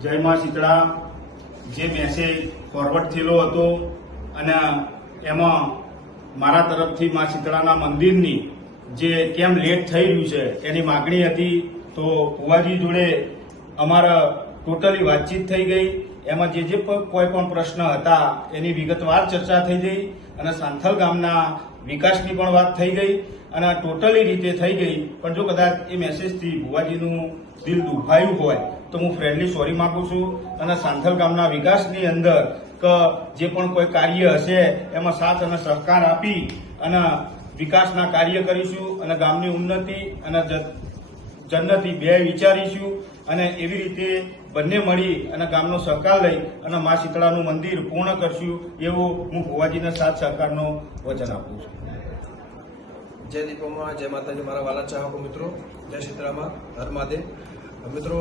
જય માં શીતળા જે મેસેજ ફોરવર્ડ થયેલો હતો અને એમાં મારા તરફથી માં શીતળાના મંદિરની જે કેમ લેટ થઈ રહ્યું છે એની માગણી હતી। તો ફુવાજી જોડે અમારા ટોટલી વાતચીત થઈ ગઈ। એમાં જે કોઈ પણ પ્રશ્ન હતા એની વિગતવાર ચર્ચા થઈ ગઈ અને સાંથલ ગામના વિકાસની પણ વાત થઈ ગઈ અને ટોટલી રીતે થઈ ગઈ। પણ જો કદાચ એ મેસેજથી ભુવાજીનું દિલ દુભાયું હોય તો હું ફ્રેન્ડલી સોરી માંગુ છું અને સાંથલ ગામના વિકાસની અંદર કે જે પણ કોઈ કાર્ય હશે એમાં સાથ અને સહકાર આપી અને વિકાસના કાર્ય કરીશું અને ગામની ઉન્નતિ અને જન્નતિ બે વિચારીશું અને એવી રીતે બંને મળી અને ગામનો સહકાર લઈ અને મા શીતળાનું મંદિર પૂર્ણ કરશું એવું હું ભુવાજીના સાથ સહકારનો વચન આપું છું। જય દીપોમાં, જય માતાજી, મારા વાલા ચાહકો મિત્રો, જય શીતળામાં, હર મહાદેવ મિત્રો।